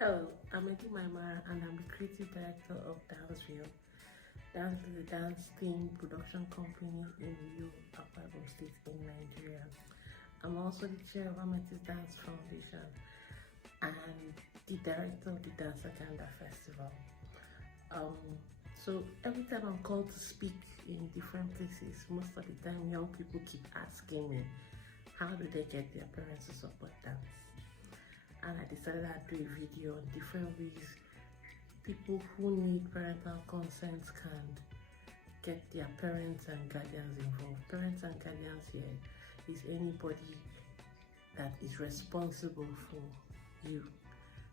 Hello, I'm Eddie Maimara and I'm the creative director of Danceville. Dance is a dance team production company in Uyo, Akwa Ibom State in Nigeria. I'm also the chair of Amethyst Dance Foundation and the director of the Dance Agenda Festival. So every time I'm called to speak in different places, most of the time young people keep asking me, how do they get their parents to support dance? And I decided I'd do a video on different ways people who need parental consent can get their parents and guardians involved. Parents and guardians here is anybody that is responsible for you.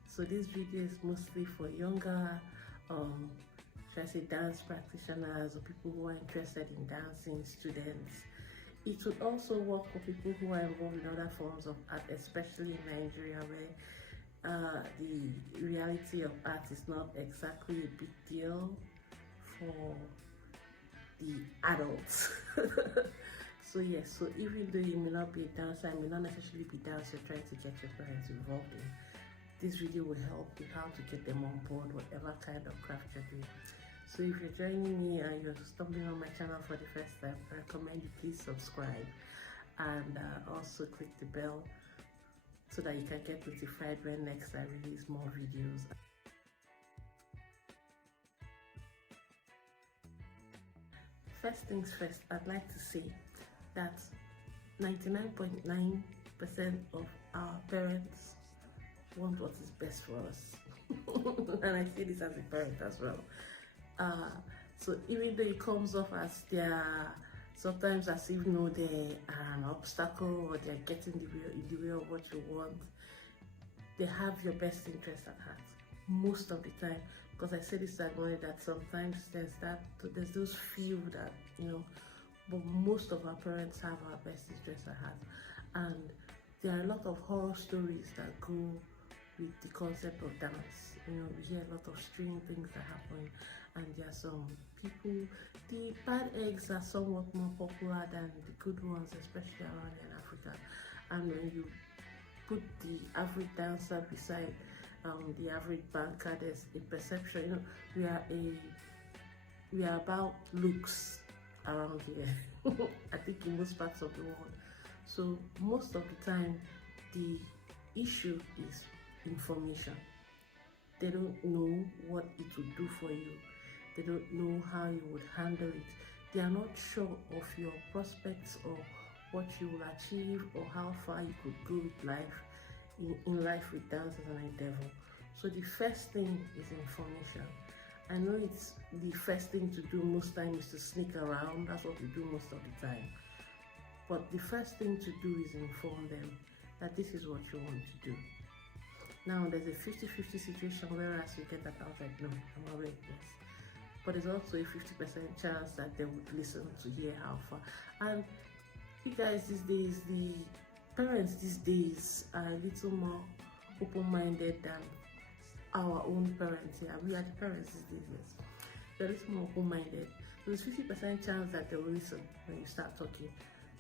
So this video is mostly for younger, should I say, dance practitioners or people who are interested in dancing, students. It would also work for people who are involved in other forms of art, especially in Nigeria, where the reality of art is not exactly a big deal for the adults. So yes, so even though you may not be a dancer, it may not necessarily be dance you're trying to get your parents involved in, this video will help with how to get them on board, whatever kind of craft you're doing. So if you're joining me and you're stumbling on my channel for the first time, I recommend you please subscribe and also click the bell so that you can get notified when next I release more videos. First things first, I'd like to say that 99.9% of our parents want what is best for us. And I say this as a parent as well. So even though it comes off as they're sometimes as if they are an obstacle or they're getting in the way of what you want, they have your best interest at heart most of the time. Because I say this to acknowledge that sometimes there's those few that but most of our parents have our best interest at heart. And there are a lot of horror stories that go with the concept of dance. We hear a lot of strange things that happen, and there are some people, the bad eggs are somewhat more popular than the good ones, especially around in Africa. And when you put the average dancer beside the average banker, there's a perception, we are about looks around here. I think in most parts of the world. So most of the time, the issue is information. They don't know what it would do for you. They don't know how you would handle it. They are not sure of your prospects or what you will achieve or how far you could go with life, in life with dance as an endeavor. So the first thing is information. I know it's the first thing to do most times is to sneak around. That's what we do most of the time. But the first thing to do is inform them that this is what you want to do. Now, there's a 50-50 situation, whereas you get that outside, no, I'm already yes. But there's also a 50% chance that they would listen to hear how far. And you guys these days, the parents these days are a little more open-minded than our own parents here. We are the parents these days, yes. They're a little more open-minded. There's 50% chance that they will listen when you start talking.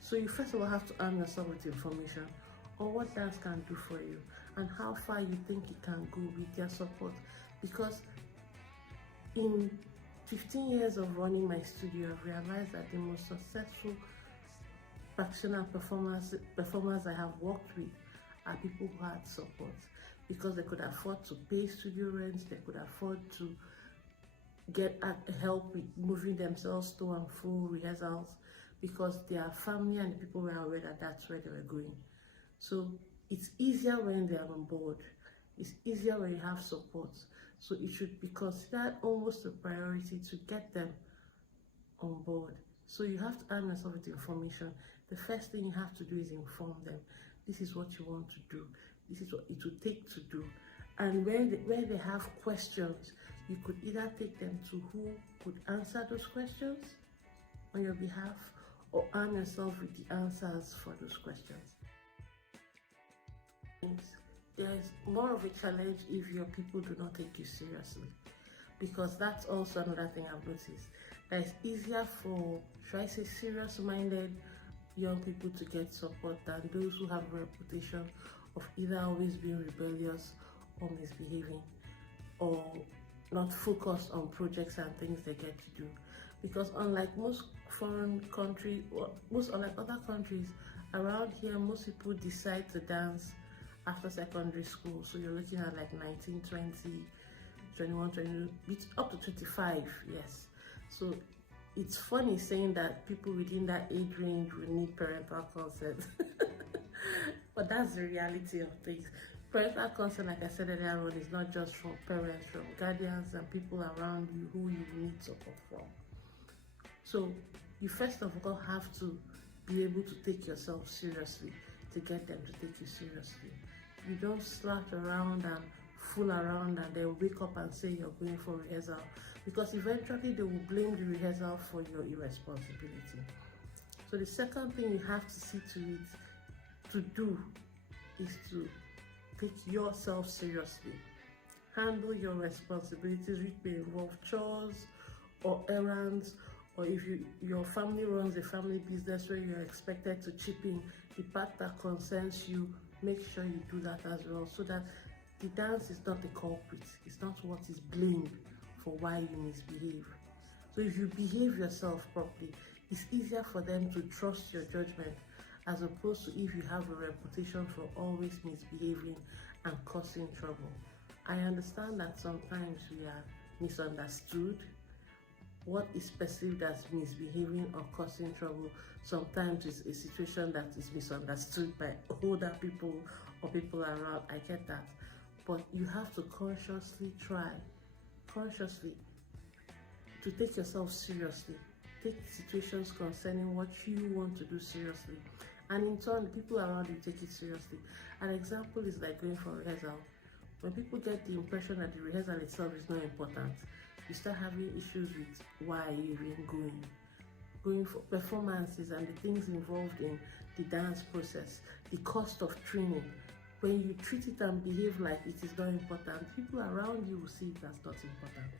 So you first of all have to arm yourself with information on what dance can do for you and how far you think it can go with their support. Because in 15 years of running my studio, I've realized that the most successful practitioner performers I have worked with are people who had support, because they could afford to pay studio rents, they could afford to get help with moving themselves to and fro rehearsals, because their family and the people were aware that that's where they were going. So it's easier when they are on board. It's easier when you have support. So it should be considered almost a priority to get them on board. So you have to arm yourself with information. The first thing you have to do is inform them. This is what you want to do. This is what it will take to do. And when they have questions, you could either take them to who could answer those questions on your behalf, or arm yourself with the answers for those questions. There's more of a challenge if your people do not take you seriously, because that's also another thing I've noticed. That it's easier for, should I say, serious-minded young people to get support than those who have a reputation of either always being rebellious or misbehaving, or not focus on projects and things they get to do. Because unlike most foreign countries, or most unlike other countries around here, most people decide to dance after secondary school. So you're looking at like 19, 20, 21, 20, up to 25, yes. So it's funny saying that people within that age range will need parental consent. But that's the reality of things. Parental consent, like I said earlier on, is not just from parents, from guardians and people around you who you need support from. So you first of all have to be able to take yourself seriously to get them to take you seriously. You don't slack around and fool around and then wake up and say you're going for rehearsal, because eventually they will blame the rehearsal for your irresponsibility. So the second thing you have to see to it to do is to take yourself seriously. Handle your responsibilities, which may involve chores or errands, or if your family runs a family business where you're expected to chip in the part that concerns you, make sure you do that as well, so that the dance is not the culprit, it's not what is blamed for why you misbehave. So if you behave yourself properly, it's easier for them to trust your judgment, as opposed to if you have a reputation for always misbehaving and causing trouble. I understand that sometimes we are misunderstood. What is perceived as misbehaving or causing trouble sometimes is a situation that is misunderstood by older people or people around. I get that. But you have to consciously to take yourself seriously. Take situations concerning what you want to do seriously. And in turn, the people around you take it seriously. An example is like going for rehearsal. When people get the impression that the rehearsal itself is not important, you start having issues with why are you even going for performances and the things involved in the dance process, the cost of training. When you treat it and behave like it is not important, people around you will see it as not important.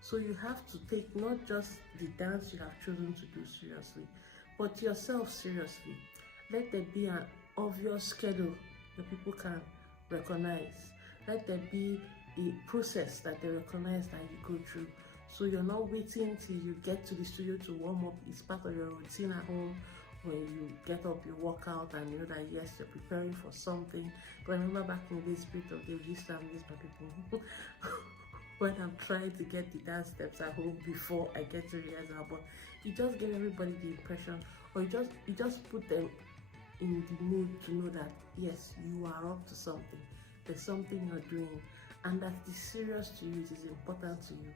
So you have to take not just the dance you have chosen to do seriously, but yourself seriously. Let there be an obvious schedule that people can recognize. Let there be a process that they recognize that you go through. So you're not waiting till you get to the studio to warm up. It's part of your routine at home. When you get up, you work out, and you know that yes, you're preparing for something. But I remember back in the spirit of the used to have this by people when I'm trying to get the dance steps at home before I get to rehearsal. But you just give everybody the impression, or you just put them in the mood to know that yes, you are up to something. There's something you're doing, and that is serious to you, it is important to you.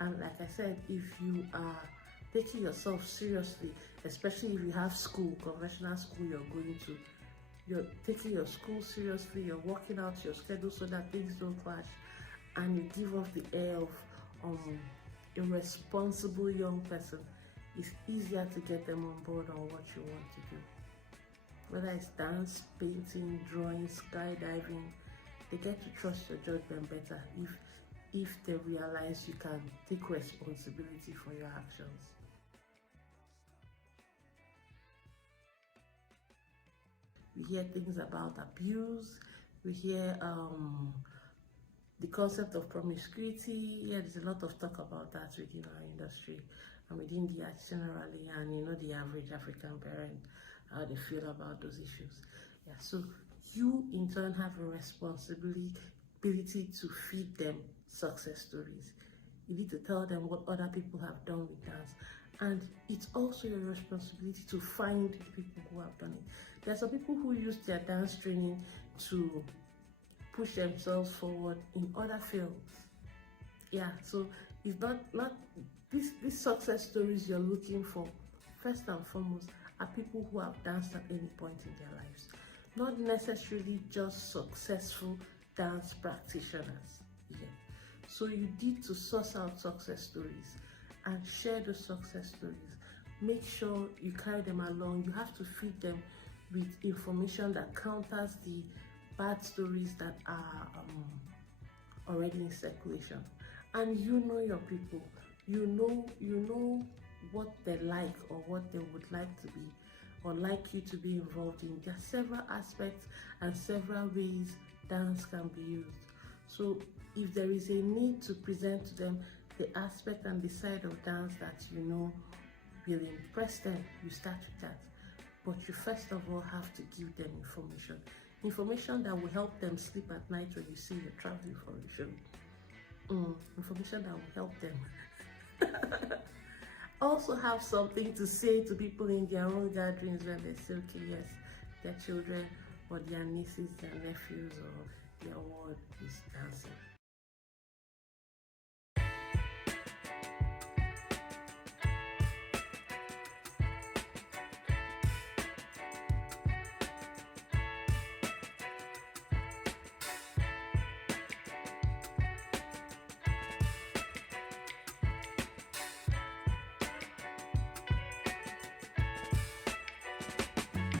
And like I said, if you are taking yourself seriously, especially if you have school, conventional school you're going to, you're taking your school seriously, you're working out your schedule so that things don't clash, and you give off the air of a responsible young person, it's easier to get them on board on what you want to do. Whether it's dance, painting, drawing, skydiving, they get to trust your judgment better if they realize you can take responsibility for your actions. We hear things about abuse, we hear the concept of promiscuity. Yeah, there's a lot of talk about that within our industry and within the arts generally, and you know the average African parent, how they feel about those issues. Yeah, so you in turn have a responsibility to feed them success stories. You need to tell them what other people have done with dance, and it's also your responsibility to find the people who have done it. There are some people who use their dance training to push themselves forward in other fields. Yeah, so it's not these success stories you're looking for. First and foremost, are people who have danced at any point in their lives, not necessarily just successful dance practitioners. Yeah. So you need to source out success stories and share those success stories. Make sure you carry them along. You have to feed them with information that counters the bad stories that are already in circulation. And you know your people. You know what they like or what they would like to be or like you to be involved in. There are several aspects and several ways dance can be used. So if there is a need to present to them the aspect and the side of dance that you know will impress them, you start with that. But you first of all have to give them information that will help them sleep at night when you see you're traveling for a show. Information that will help them also have something to say to people in their own gatherings when they say, okay, yes, their children or their nieces, their nephews, or their ward is dancing.